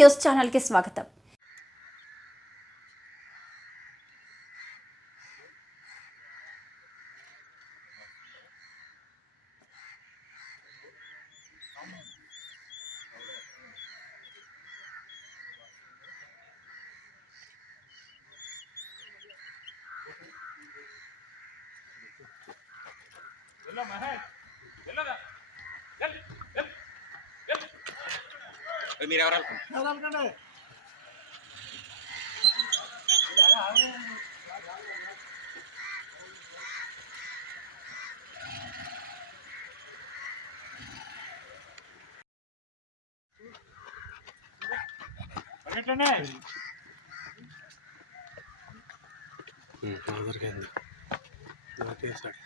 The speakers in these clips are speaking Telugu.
న్యూస్ ఛానల్ కి స్వాగతం. మీరు ఎవరు దొరికింది దొరికేసాడు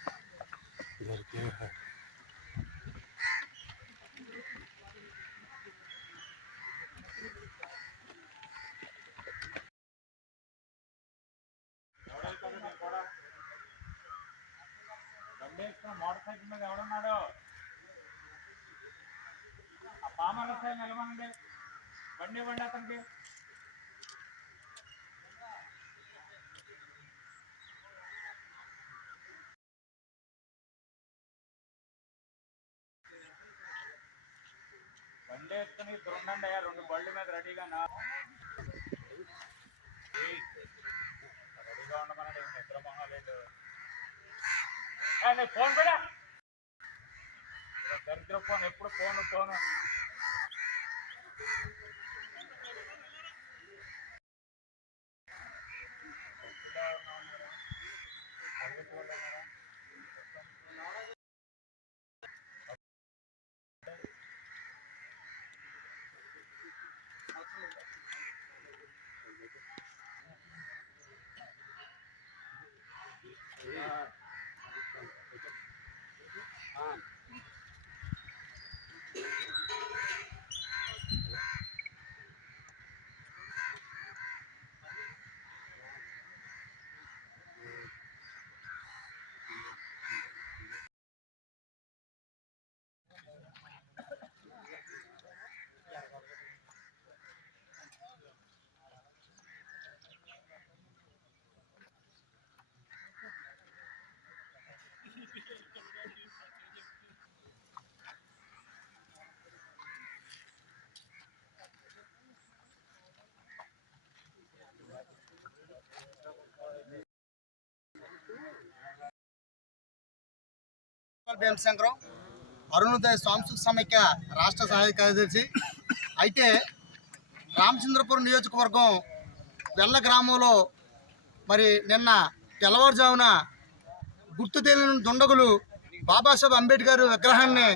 దొరికే మోటార్ సైకిల్ మీద ఎవడున్నాడు? ఆ పామాల వస్తాయి నిలవనండి, బండి ఇవ్వండి అతనికి. బండి ఎత్తుని ఇద్దరు ఉండండి అయ్యా, 2 బళ్ళు మీద రెడీగా రెడీగా ఉండమనండి. నిద్ర మొహాలేదు. ఫోన్ కూడా దరిద్ర ఫోన్, ఎప్పుడు ఫోను భీమశంకరం అరుణోదయ సాంస్కృతిక సమైక్య రాష్ట్ర సహాయ కార్యదర్శి. అయితే రామచంద్రపురం నియోజకవర్గం వెల్ల గ్రామంలో మరి నిన్న తెల్లవారుజామున గుర్తు తెలియని దుండగులు బాబాసాహెబ్ అంబేద్కర్ విగ్రహాన్ని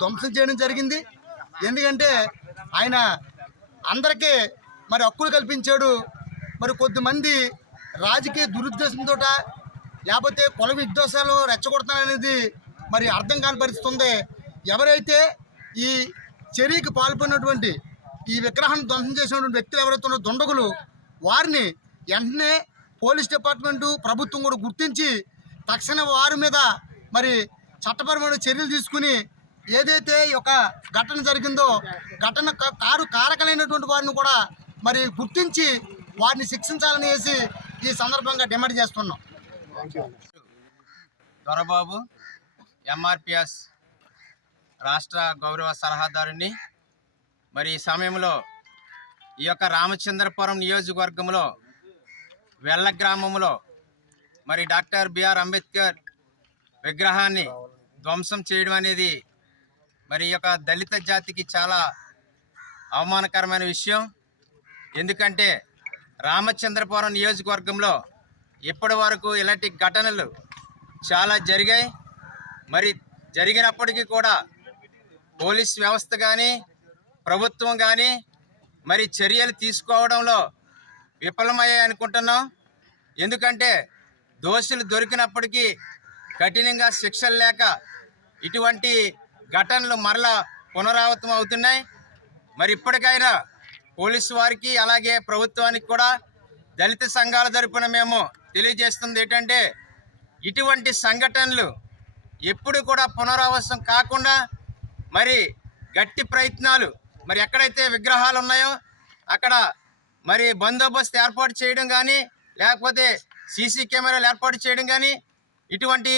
ధ్వంసం చేయడం జరిగింది. ఎందుకంటే ఆయన అందరికీ మరి హక్కులు కల్పించాడు. మరి కొద్దిమంది రాజకీయ దురుద్దేశంతో లేకపోతే కుల విద్వేషాలు రెచ్చగొడతాననేది మరి అర్థం కాని పరిస్థితి ఉంది. ఎవరైతే ఈ చర్యకి పాల్పడినటువంటి ఈ విగ్రహాన్ని ధ్వంసం చేసినటువంటి వ్యక్తులు ఎవరైతే ఉన్నారో దుండగులు, వారిని వెంటనే పోలీస్ డిపార్ట్మెంటు ప్రభుత్వం కూడా గుర్తించి తక్షణ వారి మీద మరి చట్టపరమైన చర్యలు తీసుకుని ఏదైతే ఒక ఘటన జరిగిందో ఘటన కారకులైనటువంటి వారిని కూడా మరి గుర్తించి వారిని శిక్షించాలని వేసి ఈ సందర్భంగా డిమాండ్ చేస్తున్నాం. దొరబాబు ఎంఆర్పిఎస్ రాష్ట్ర గౌరవ సలహాదారుని. మరి ఈ సమయంలో ఈ యొక్క రామచంద్రపురం నియోజకవర్గంలో వెల్ల గ్రామంలో మరి డాక్టర్ బిఆర్ అంబేద్కర్ విగ్రహాన్ని ధ్వంసం చేయడం అనేది మరి ఈ యొక్క దళిత జాతికి చాలా అవమానకరమైన విషయం. ఎందుకంటే రామచంద్రపురం నియోజకవర్గంలో ఇప్పటి వరకు ఇలాంటి ఘటనలు చాలా జరిగాయి. మరి జరిగినప్పటికీ కూడా పోలీస్ వ్యవస్థ కానీ ప్రభుత్వం కానీ మరి చర్యలు తీసుకోవడంలో విఫలమయ్యాయి అనుకుంటున్నాం. ఎందుకంటే దోషులు దొరికినప్పటికీ కఠినంగా శిక్షలు లేక ఇటువంటి ఘటనలు మరలా పునరావృతం అవుతున్నాయి. మరి ఇప్పటికైనా పోలీసు వారికి అలాగే ప్రభుత్వానికి కూడా దళిత సంఘాల తరపున మేము తెలియజేస్తుంది ఏంటంటే ఇటువంటి సంఘటనలు ఎప్పుడు కూడా పునరావృతం కాకుండా మరి గట్టి ప్రయత్నాలు, మరి ఎక్కడైతే విగ్రహాలు ఉన్నాయో అక్కడ మరి బందోబస్తు ఏర్పాటు చేయడం కానీ లేకపోతే సీసీ కెమెరాలు ఏర్పాటు చేయడం కానీ ఇటువంటి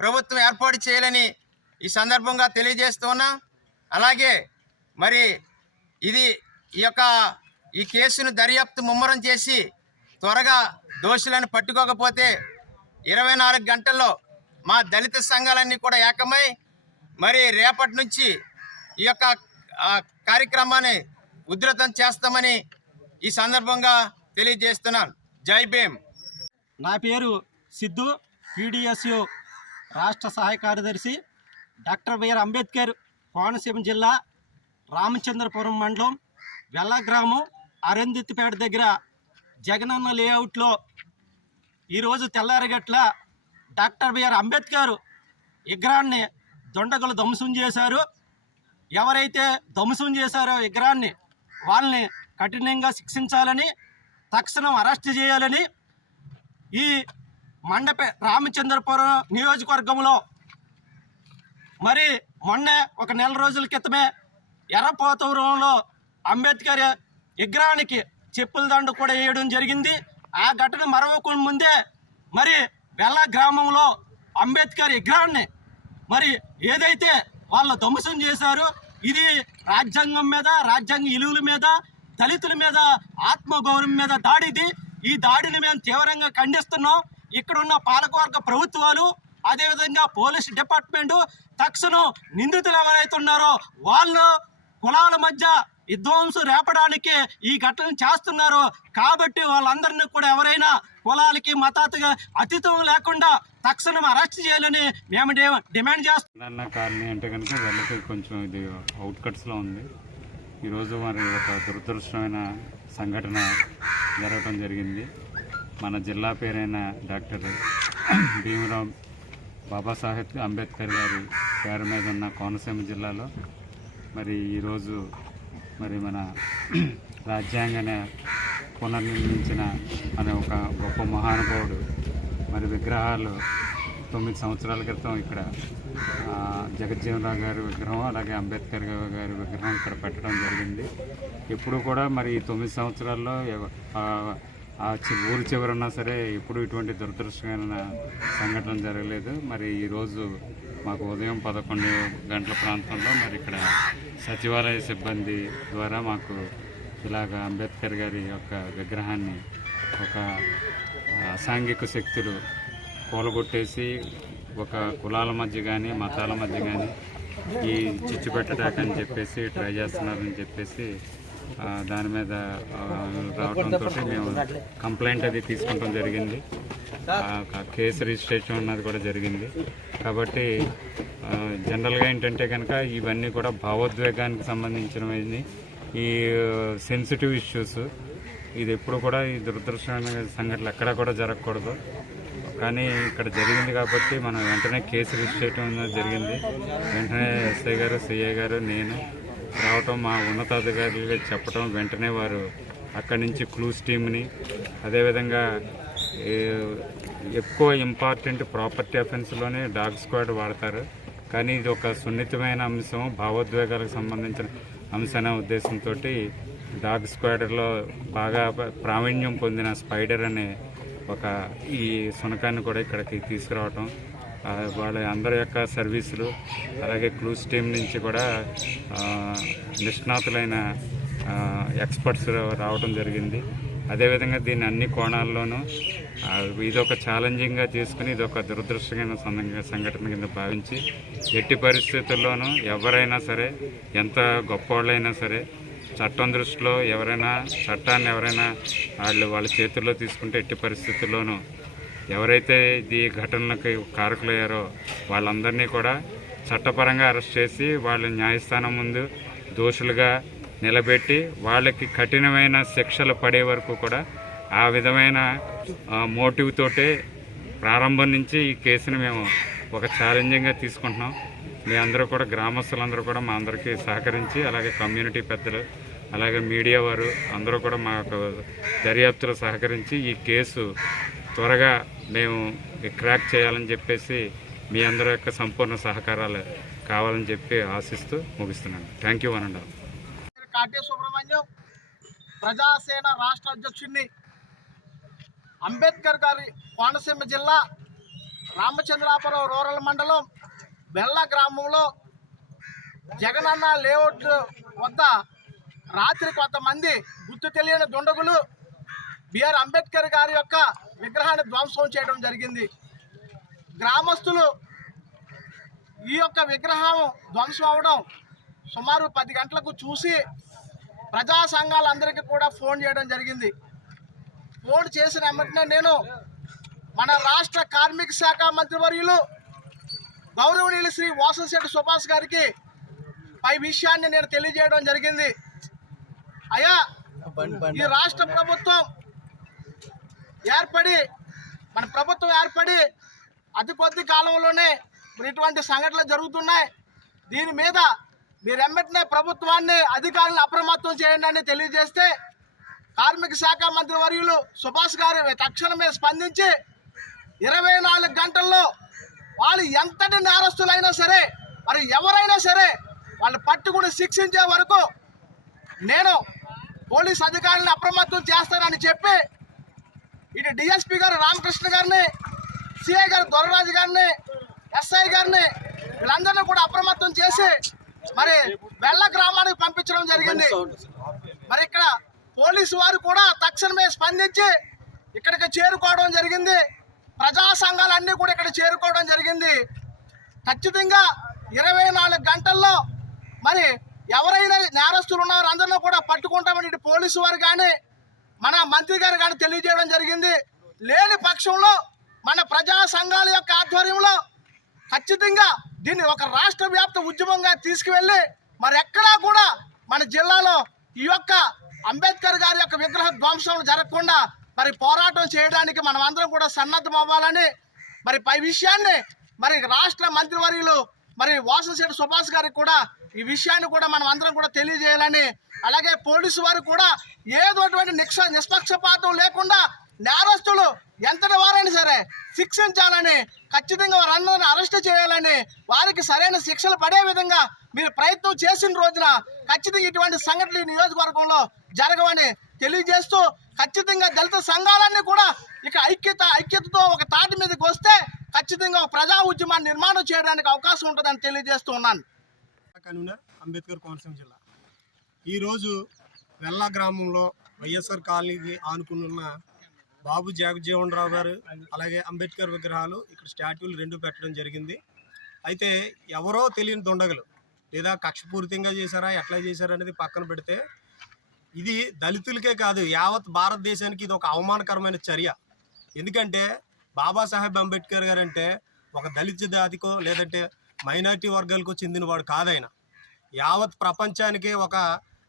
ప్రభుత్వం ఏర్పాటు చేయాలని ఈ సందర్భంగా తెలియజేస్తూ ఉన్నాం. అలాగే మరి ఈ కేసును దర్యాప్తు ముమ్మరం చేసి త్వరగా దోషులను పట్టుకోకపోతే 24 గంటల్లో మా దళిత సంఘాలన్నీ కూడా ఏకమై మరి రేపటి నుంచి ఈ యొక్క కార్యక్రమాన్ని ఉధృతం చేస్తామని ఈ సందర్భంగా తెలియజేస్తున్నాను. జై భీమ్. నా పేరు సిద్ధు, పీడిఎస్యు రాష్ట్ర సహాయ కార్యదర్శి. డాక్టర్ బిఆర్ అంబేద్కర్ కోనసీమ జిల్లా రామచంద్రపురం మండలం వెల్ల గ్రామం అరందిత్తిపేట దగ్గర జగనన్న లేఅవుట్లో ఈరోజు తెల్లారగట్ల డాక్టర్ బిఆర్ అంబేద్కర్ విగ్రహాన్ని దొండగులు ధ్వంసం చేశారు. ఎవరైతే ధ్వంసం చేశారో విగ్రహాన్ని వాళ్ళని కఠినంగా శిక్షించాలని, తక్షణం అరెస్ట్ చేయాలని ఈ రామచంద్రపురం నియోజకవర్గంలో మరి మొన్న ఒక నెల రోజుల క్రితమే ఎర్రపోతవరంలో అంబేద్కర్ విగ్రహానికి చెప్పుల దండ కూడా వేయడం జరిగింది. ఆ ఘటన మరవకుండా ముందే మరి వెల్ల గ్రామంలో అంబేద్కర్ విగ్రహాన్ని మరి ఏదైతే వాళ్ళు ధ్వంసం చేశారో ఇది రాజ్యాంగం మీద, రాజ్యాంగ విలువల మీద, దళితుల మీద, ఆత్మగౌరవం మీద దాడిది. ఈ దాడిని మేము తీవ్రంగా ఖండిస్తున్నాం. ఇక్కడున్న పాలకవర్గ ప్రభుత్వాలు, అదేవిధంగా పోలీస్ డిపార్ట్మెంటు తక్షణం నిందితులు ఎవరైతే ఉన్నారో వాళ్ళు కులాల మధ్య విధ్వంసం రేపడానికి ఈ ఘటన చేస్తున్నారు. కాబట్టి వాళ్ళందరినీ కూడా ఎవరైనా కులాలకి మతానికి అతీతం లేకుండా తక్షణం అరెస్ట్ చేయాలని మేము డిమాండ్ చేస్తున్నాం. కాలనీ అంటే కనుక వెళ్ళకి కొంచెం ఇది అవుట్కట్స్లో ఉంది. ఈరోజు మరి ఒక దురదృష్టమైన సంఘటన జరగడం జరిగింది. మన జిల్లా పేరైన డాక్టర్ భీమరావ్ బాబాసాహెబ్ అంబేద్కర్ గారి పేరు మీద ఉన్న కోనసీమ జిల్లాలో మరి ఈరోజు మరి మన రాజ్యాంగాన్ని పునర్నిర్మించిన అనే ఒక గొప్ప మహానుభావుడు మరి విగ్రహాలు 9 సంవత్సరాల క్రితం ఇక్కడ జగజ్జీవనరావు గారి విగ్రహం, అలాగే అంబేద్కర్ గారి విగ్రహం ఇక్కడ పెట్టడం జరిగింది. ఎప్పుడు కూడా మరి 9 సంవత్సరాల్లో ఊరి చివరన్నా సరే ఎప్పుడు ఇటువంటి దురదృష్టమైన సంఘటన జరగలేదు. మరి ఈరోజు మాకు ఉదయం 11 గంటల ప్రాంతంలో మరి ఇక్కడ సచివాలయ సిబ్బంది ద్వారా మాకు ఇలాగ అంబేద్కర్ గారి యొక్క విగ్రహాన్ని ఒక అసాంఘిక శక్తులు కూలగొట్టేసి ఒక కులాల మధ్య కానీ మతాల మధ్య కానీ ఈ చిచ్చు పెట్టడాకని చెప్పేసి ట్రై చేస్తున్నారని చెప్పేసి దాని మీద రావడంతో మేము కంప్లైంట్ అది తీసుకుంటాం జరిగింది. కేసు రిజిస్ట్రేషన్ అన్నది కూడా జరిగింది. కాబట్టి జనరల్గా ఏంటంటే కనుక ఇవన్నీ కూడా భావోద్వేగానికి సంబంధించినవి, ఈ సెన్సిటివ్ ఇష్యూస్. ఇది ఎప్పుడు కూడా ఈ దురదృష్టమైన సంఘటనలు ఎక్కడా కూడా జరగకూడదు. కానీ ఇక్కడ జరిగింది కాబట్టి మనం వెంటనే కేసు రిజిస్ట్రేషన్ అనేది జరిగింది. వెంటనే ఎస్ఐ గారు, సిఐ గారు, నేను రావటం, మా ఉన్నతాధికారులుగా చెప్పడం, వెంటనే వారు అక్కడి నుంచి క్లూస్ టీమ్ని, అదేవిధంగా ఎక్కువ ఇంపార్టెంట్ ప్రాపర్టీ అఫెన్స్లోనే డాగ్ స్క్వాడ్ వాడతారు. కానీ ఇది ఒక సున్నితమైన అంశం, భావోద్వేగాలకు సంబంధించిన అంశం అనే ఉద్దేశంతో డాగ్ స్క్వాడ్లో బాగా ప్రావీణ్యం పొందిన స్పైడర్ అనే ఒక ఈ శునకాన్ని కూడా ఇక్కడికి తీసుకురావటం, వాళ్ళ అందరి యొక్క సర్వీసులు, అలాగే క్లూస్ టీం నుంచి కూడా నిష్ణాతులైన ఎక్స్పర్ట్స్ రావడం జరిగింది. అదేవిధంగా దీన్ని అన్ని కోణాల్లోనూ ఇదొక ఛాలెంజింగ్గా తీసుకుని ఇదొక దురదృష్టమైన సంఘటన కింద భావించి ఎట్టి పరిస్థితుల్లోనూ ఎవరైనా సరే, ఎంత గొప్పవాళ్ళైనా సరే, చట్టం దృష్టిలో చట్టాన్ని ఎవరైనా వాళ్ళ చేతుల్లో తీసుకుంటే ఎట్టి పరిస్థితుల్లోనూ ఎవరైతే ఈ ఘటనలకు కారకులయ్యారో వాళ్ళందరినీ కూడా చట్టపరంగా అరెస్ట్ చేసి వాళ్ళ న్యాయస్థానం ముందు దోషులుగా నిలబెట్టి వాళ్ళకి కఠినమైన శిక్షలు పడే వరకు కూడా ఆ విధమైన మోటివ్ తోటే ప్రారంభం నుంచి ఈ కేసుని మేము ఒక ఛాలెంజింగ్గా తీసుకుంటున్నాం. మీ అందరూ కూడా, గ్రామస్తులందరూ కూడా మా అందరికీ సహకరించి, అలాగే కమ్యూనిటీ పెద్దలు, అలాగే మీడియా వారు అందరూ కూడా మాకు దర్యాప్తులో సహకరించి ఈ కేసు త్వరగా మేము క్రాక్ చేయాలని చెప్పేసి మీ అందరి యొక్క సంపూర్ణ సహకారాలు కావాలని చెప్పి ఆశిస్తూ ముగిస్తున్నాను. థ్యాంక్ యూ అనండి. కాటే సుబ్రహ్మణ్యం ప్రజాసేన రాష్ట్ర అధ్యక్షుడిని, అంబేద్కర్ గారి కోనసీమ జిల్లా రామచంద్రాపురం రూరల్ మండలం బెల్ల గ్రామంలో జగనన్న లేఅవుట్ వద్ద రాత్రి కొంతమంది గుర్తు తెలియని దుండగులు బిఆర్ అంబేద్కర్ గారి యొక్క విగ్రహాన్ని ధ్వంసం చేయడం జరిగింది. గ్రామస్తులు ఈ యొక్క విగ్రహం ధ్వంసం అవడం సుమారు 10 గంటలకు చూసి ప్రజా సంఘాలందరికీ కూడా ఫోన్ చేయడం జరిగింది. ఫోన్ చేసిన వెంటనే నేను మన రాష్ట్ర కార్మిక శాఖ మంత్రివర్యులు గౌరవనీయులు శ్రీ వాసంశెట్టి సుభాష్ గారికి పై విషయాన్ని నేను తెలియజేయడం జరిగింది. అయ్యా, ఈ రాష్ట్ర ప్రభుత్వం ఏర్పడి అతి కొద్ది కాలంలోనే ఇటువంటి సంఘటనలు జరుగుతున్నాయి. దీని మీద మీరు వెంటనే ప్రభుత్వాన్ని అధికారులను అప్రమత్తం చేయండి అని తెలియజేస్తే కార్మిక శాఖ మంత్రి వర్యులు సుభాష్ గారు తక్షణమే స్పందించి 24 గంటల్లో వాళ్ళు ఎంతటి నేరస్తులైనా సరే, మరి ఎవరైనా సరే వాళ్ళు పట్టుకుని శిక్షించే వరకు నేను పోలీస్ అధికారులను అప్రమత్తం చేస్తానని చెప్పి ఇటు డిఎస్పీ గారు రామకృష్ణ గారిని, సిఐ గారు దొరరాజు గారిని, ఎస్ఐ గారిని వీళ్ళందరినీ కూడా అప్రమత్తం చేసి మరి బెల్ల గ్రామానికి పంపించడం జరిగింది. మరి ఇక్కడ పోలీసు వారు కూడా తక్షణమే స్పందించి ఇక్కడికి చేరుకోవడం జరిగింది. ప్రజా సంఘాలన్నీ కూడా ఇక్కడ చేరుకోవడం జరిగింది. ఖచ్చితంగా 24 గంటల్లో మరి ఎవరైనా నేరస్తులు ఉన్నారో అందరిలో కూడా పట్టుకుంటామని ఇటు పోలీసు వారు కానీ మన మంత్రి గారు కానీ తెలియజేయడం జరిగింది. లేని పక్షంలో మన ప్రజా సంఘాల యొక్క ఆధ్వర్యంలో ఖచ్చితంగా దీన్ని ఒక రాష్ట్ర వ్యాప్త ఉద్యమంగా తీసుకువెళ్ళి మరి ఎక్కడా కూడా మన జిల్లాలో ఈ యొక్క అంబేద్కర్ గారి యొక్క విగ్రహ ధ్వంసం జరగకుండా మరి పోరాటం చేయడానికి మనం అందరం కూడా సన్నద్ధం అవ్వాలని మరి పై విషయాన్ని మరి రాష్ట్ర మంత్రివర్యులు మరి వాసంశెట్టి సుభాష్ గారికి కూడా ఈ విషయాన్ని కూడా మనం అందరం కూడా తెలియజేయాలని, అలాగే పోలీసు వారు కూడా ఏదోటువంటి నిష్పక్షపాతం లేకుండా నేరస్తులు ఎంతటి వారైనా సరే శిక్షించాలని, ఖచ్చితంగా వారందరిని అరెస్ట్ చేయాలని, వారికి సరైన శిక్షలు పడే విధంగా మీరు ప్రయత్నం చేసిన రోజున ఖచ్చితంగా ఇటువంటి సంఘటనలు ఈ నియోజకవర్గంలో జరగవని తెలియజేస్తూ, ఖచ్చితంగా దళిత సంఘాలన్నీ కూడా ఇక ఐక్యతతో ఒక తాటి మీదకి వస్తే ఖచ్చితంగా ఒక ప్రజా ఉద్యమాన్ని నిర్మాణం చేయడానికి అవకాశం ఉంటుందని తెలియజేస్తూ ఉన్నాను. కన్వీనర్ అంబేద్కర్ కోనసీమ జిల్లా. ఈరోజు వెల్ల గ్రామంలో వైఎస్ఆర్ కాలనీకి ఆనుకున్న బాబు జగజ్జీవన్ రావు గారు అలాగే అంబేద్కర్ విగ్రహాలు ఇక్కడ స్టాట్యూలు 2 పెట్టడం జరిగింది. అయితే ఎవరో తెలియని దుండగులు లేదా కక్షపూరితంగా చేశారా ఎట్లా చేశారా అనేది పక్కన పెడితే ఇది దళితులకే కాదు యావత్ భారతదేశానికి ఇది ఒక అవమానకరమైన చర్య. ఎందుకంటే బాబాసాహెబ్ అంబేద్కర్ గారు అంటే ఒక దళిత జాతికో లేదంటే మైనారిటీ వర్గాలకు చెందినవాడు కాదైనా, యావత్ ప్రపంచానికే ఒక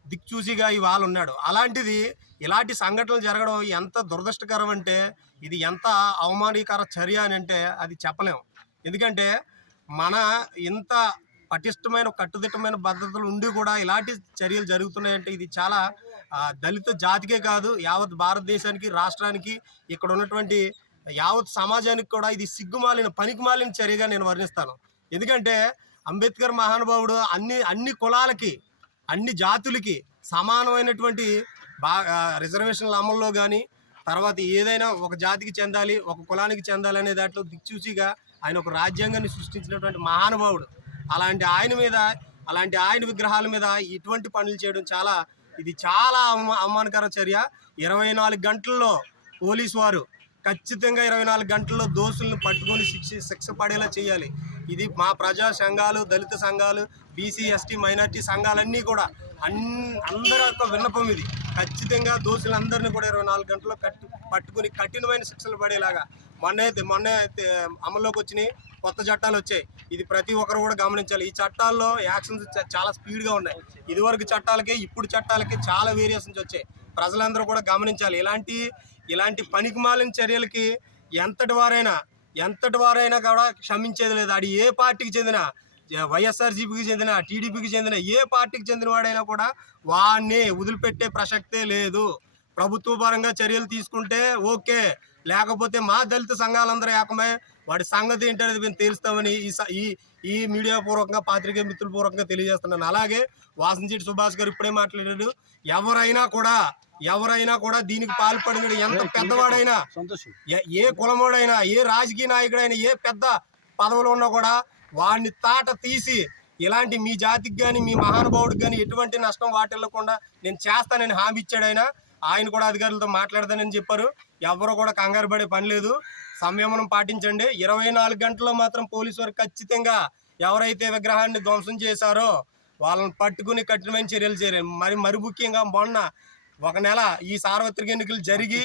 దిక్చూసిగా ఇవాళ ఉన్నాడు. అలాంటిది ఇలాంటి సంఘటనలు జరగడం ఎంత దురదృష్టకరం అంటే ఇది ఎంత అవమానకర చర్య అని అంటే అది చెప్పలేము. ఎందుకంటే మన ఇంత పటిష్టమైన కట్టుదిట్టమైన భద్రతలు ఉండి కూడా ఇలాంటి చర్యలు జరుగుతున్నాయంటే ఇది చాలా దళిత జాతికే కాదు యావత్ భారతదేశానికి, రాష్ట్రానికి, ఇక్కడ ఉన్నటువంటి యావత్ సమాజానికి కూడా ఇది సిగ్గుమాలిన పనికిమాలిన చర్యగా నేను వర్ణిస్తాను. ఎందుకంటే అంబేద్కర్ మహానుభావుడు అన్ని కులాలకి అన్ని జాతులకి సమానమైనటువంటి రిజర్వేషన్ల అమల్లో కానీ తర్వాత ఏదైనా ఒక జాతికి చెందాలి ఒక కులానికి చెందాలి అనే దాంట్లో దిక్చూచిగా ఆయన ఒక రాజ్యాంగాన్ని సృష్టించినటువంటి మహానుభావుడు. అలాంటి ఆయన విగ్రహాల మీద ఇటువంటి పనులు చేయడం ఇది చాలా అవమానకర చర్య. 24 గంటల్లో పోలీసు వారు ఖచ్చితంగా 24 గంటల్లో దోషులను పట్టుకొని శిక్ష పడేలా చేయాలి. ఇది మా ప్రజా సంఘాలు, దళిత సంఘాలు, బీసీ, ఎస్టీ, మైనార్టీ సంఘాలన్నీ కూడా అందరి యొక్క విన్నపం ఇది. ఖచ్చితంగా దోషులందరినీ కూడా 24 గంటల్లో పట్టుకుని కఠినమైన శిక్షలు పడేలాగా మొన్న అమల్లోకి వచ్చినాయి కొత్త చట్టాలు వచ్చాయి. ఇది ప్రతి ఒక్కరు కూడా గమనించాలి. ఈ చట్టాల్లో యాక్షన్స్ చాలా స్పీడ్గా ఉన్నాయి. ఇదివరకు చట్టాలకి ఇప్పుడు చట్టాలకి చాలా వేరియేషన్స్ వచ్చాయి. ప్రజలందరూ కూడా గమనించాలి. ఇలాంటి పనికిమాలిన చర్యలకి ఎంతటి వారైనా కూడా క్షమించేది లేదు. అది ఏ పార్టీకి చెందిన, వైఎస్ఆర్సీపీకి చెందిన, టీడీపీకి చెందిన ఏ పార్టీకి చెందిన వాడైనా కూడా వాడిని వదిలిపెట్టే ప్రసక్తే లేదు. ప్రభుత్వ పరంగా చర్యలు తీసుకుంటే ఓకే, లేకపోతే మా దళిత సంఘాలందరూ ఏకమై వాడి సంగతి ఏంటనేది మేము తెలుస్తామని ఈ మీడియా పూర్వకంగా పాత్రికేయ మిత్రుల పూర్వకంగా తెలియజేస్తున్నాను. అలాగే వాసంశెట్టి సుభాష్ గారు ఇప్పుడే మాట్లాడారు. ఎవరైనా కూడా దీనికి పాల్పడిన ఎంత పెద్దవాడైనా, ఏ కులమోడైనా, ఏ రాజకీయ నాయకుడైనా, ఏ పెద్ద పదవులు ఉన్నా కూడా వాడిని తాట తీసి ఇలాంటి మీ జాతికి కానీ మీ మహానుభావుడికి కానీ ఎటువంటి నష్టం వాటిల్లకుండా నేను చేస్తానని హామీ ఇచ్చాడు. ఆయన కూడా అధికారులతో మాట్లాడతానని చెప్పారు. ఎవరు కూడా కంగారు పడే పని లేదు, సంయమనం పాటించండి. 24 గంటల్లో మాత్రం పోలీసు వారు ఖచ్చితంగా ఎవరైతే విగ్రహాన్ని ధ్వంసం చేశారో వాళ్ళని పట్టుకుని కఠినమైన చర్యలు చేయాలి. మరి ముఖ్యంగా మొన్న 1 నెల ఈ సార్వత్రిక ఎన్నికలు జరిగి